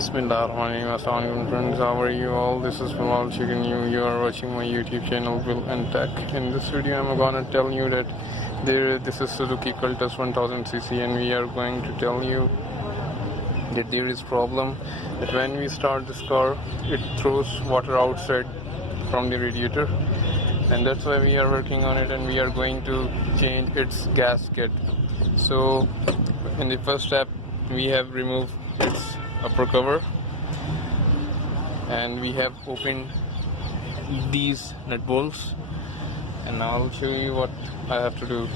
Bismillahirrahmanirrahim. Assalamualaikum friends, how are you all? This is Bilal Chicken. You are watching my YouTube channel Bilntec. In this video I'm gonna tell you that this is Suzuki Cultus 1000cc, and we are going to tell you that there is problem that when we start this car it throws water outside from the radiator, and that's why we are working on it, and we are going to change its gasket. So in the first step we have removed its upper cover, and we have opened these nut bolts, and now I'll show you what I have to do.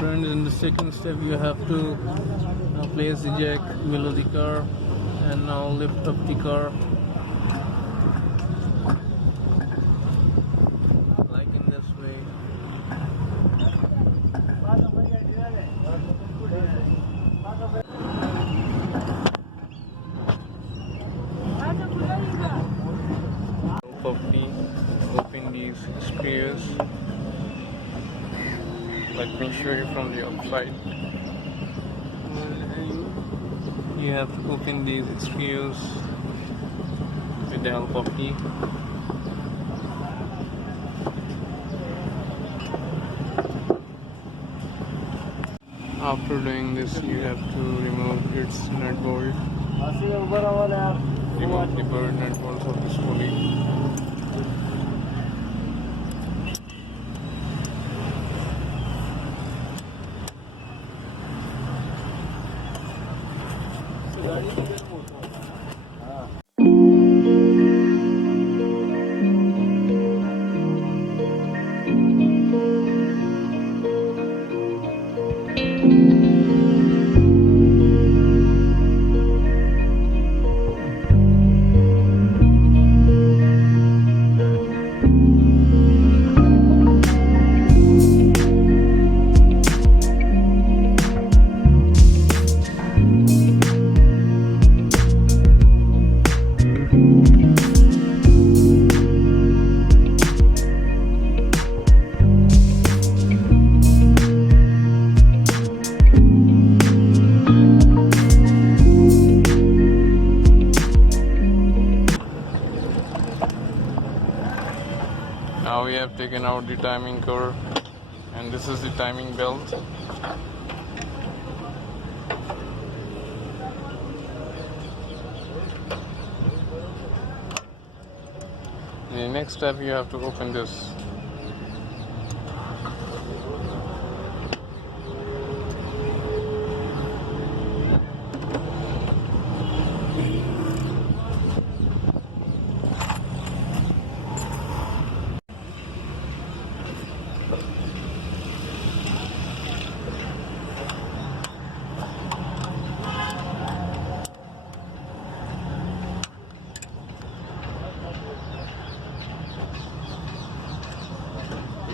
Friends, in the second step you have to place the jack below the car and now lift up the car like in this way. Open these screws. Let me show you from the outside. You have to open these screws with the help of key. After doing this, you have to remove its nut bolt. Remove the bird nut bolts of this pulley. Now we have taken out the timing cover, and this is the timing belt. In the next step you have to open this.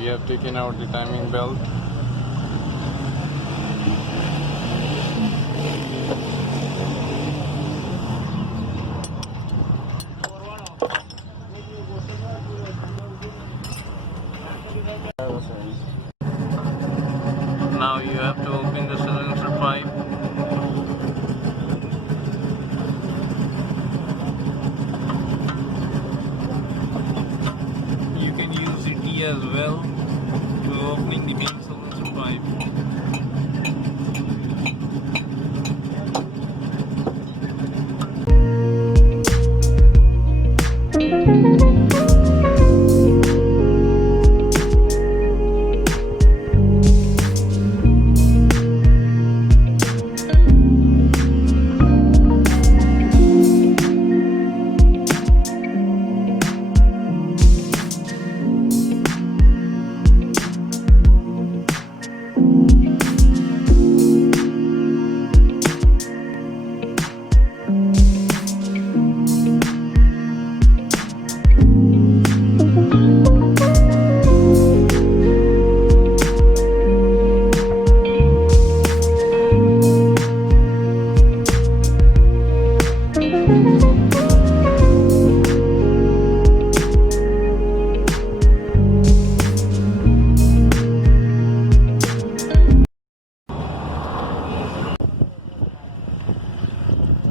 We have taken out the timing belt. Now you have to open the cylinder pipe. You can use the key as well to opening the main cylinder pipe.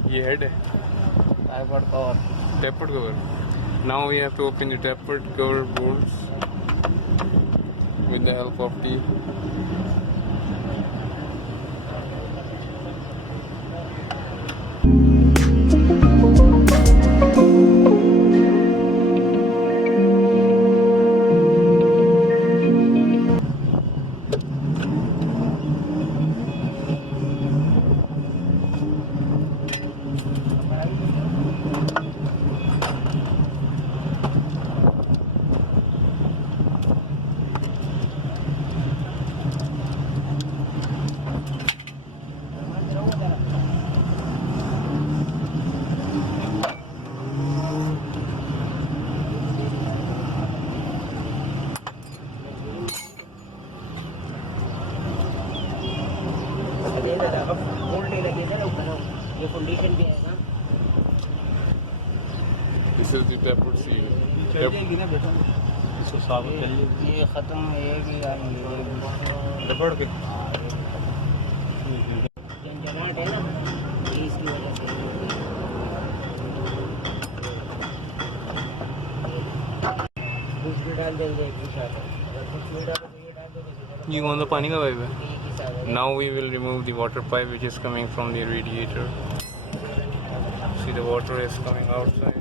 ये head है tapered cover. Now we have to open the tapered cover bolts with the help of the This is the tapered seal. इसको साबित कर लीजिए ये ख़त्म है कि रबड़ के झंझनाहट है ना इसकी वजह से कुछ भी डाल देंगे एक ही साथ कुछ भी डाल देंगे ये कौन सा पानी का पाइप है? Now we will remove the water pipe which is coming from the radiator. See, the water is coming outside.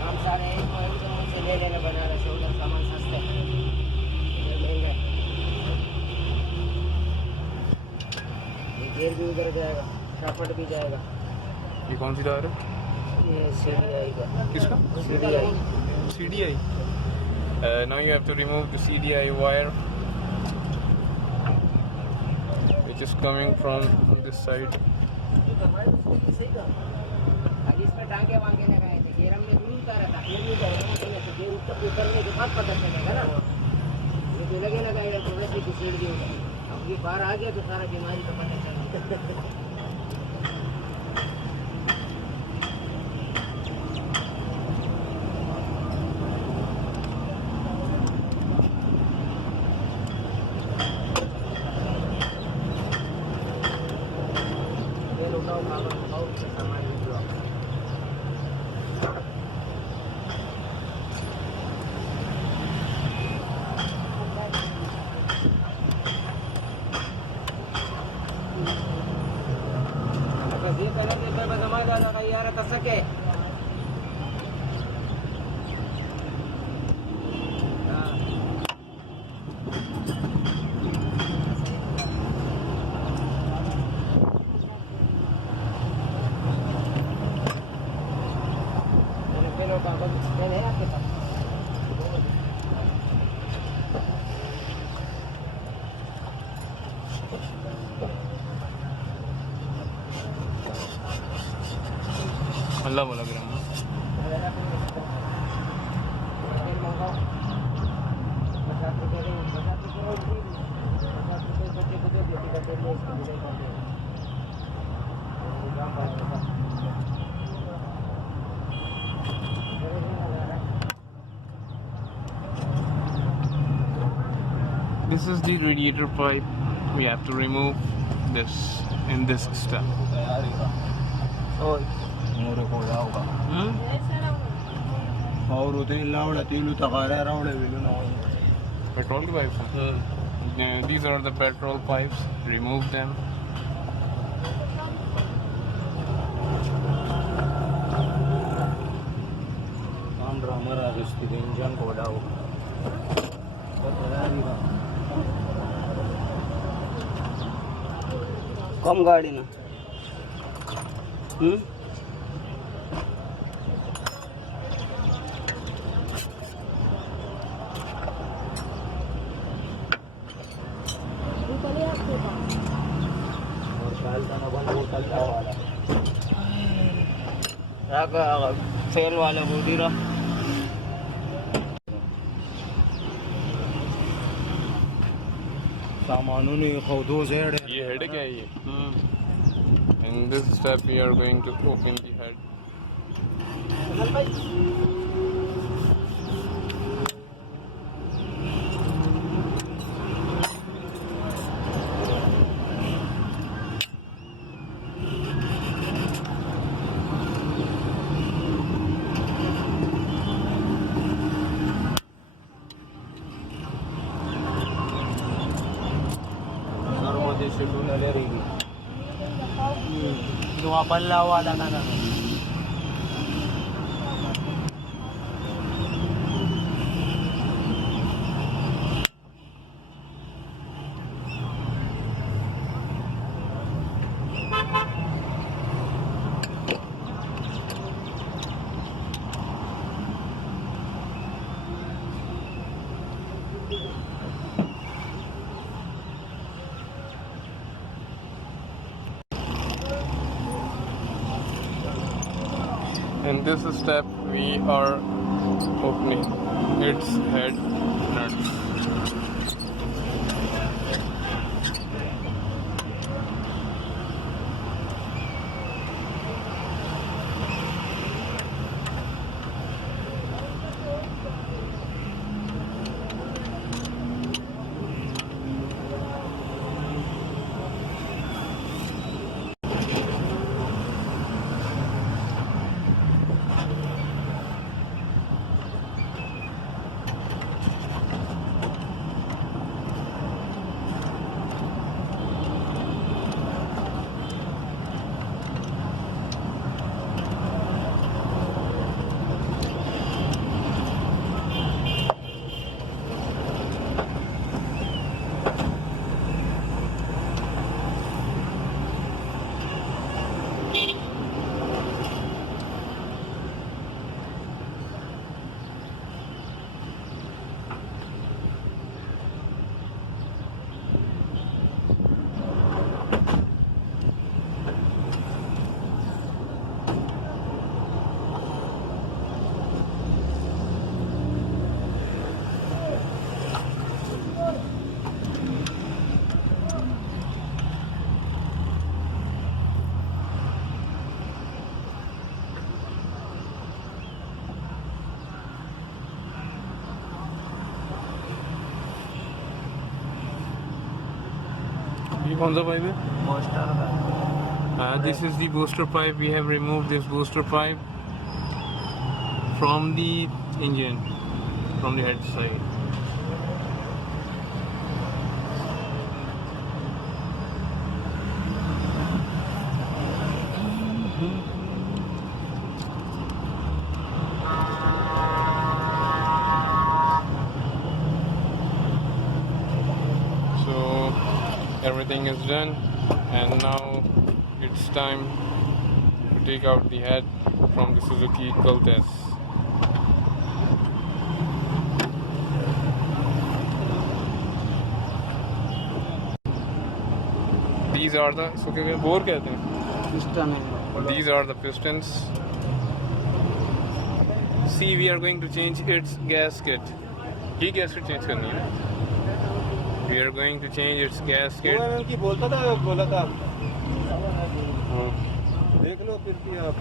हम सारे से ले लेना बना रहे से उधर सामान सस्ते महंगा ये गेयर भी उधर जाएगा शाफट भी जाएगा ये कौन सी तार है? ये CDI का किसका? CDI CDI. Now you have to remove the CDI wire which is coming from this side. इसमें टांगे वांगे लगाए थे गेयर हमने दूर उतारा था गेयर नहीं करेगा तो गेयर उतरने के बाद पता चलेगा ना ये जो लगे लगाएगा तो वैसे की सीढ़ भी होगा अब ये बाहर आ गया तो सारा बीमारी का पता चलेगा अल्लाह बोला ग्राम This is the radiator pipe. We have to remove this in this step. Petrol pipes. These are the petrol pipes. Remove them. Engine को डालो कम गाड़ी ना फेल वाला बूढ़ी रहा सामानों ने खौदो से ये हेड क्या है ये? In this step we are going to open the head. In this step we are opening its head nuts. This is the booster pipe. We have removed this booster pipe from the engine, from the head side. So everything is done, and now it's time to take out the head from the Suzuki Cultus. These are the bore कहते हैं piston. These are the pistons. See, we are going to change its gasket. ये gasket change करनी है. We are going to change its gasket. बोला था देख लो फिर भी आप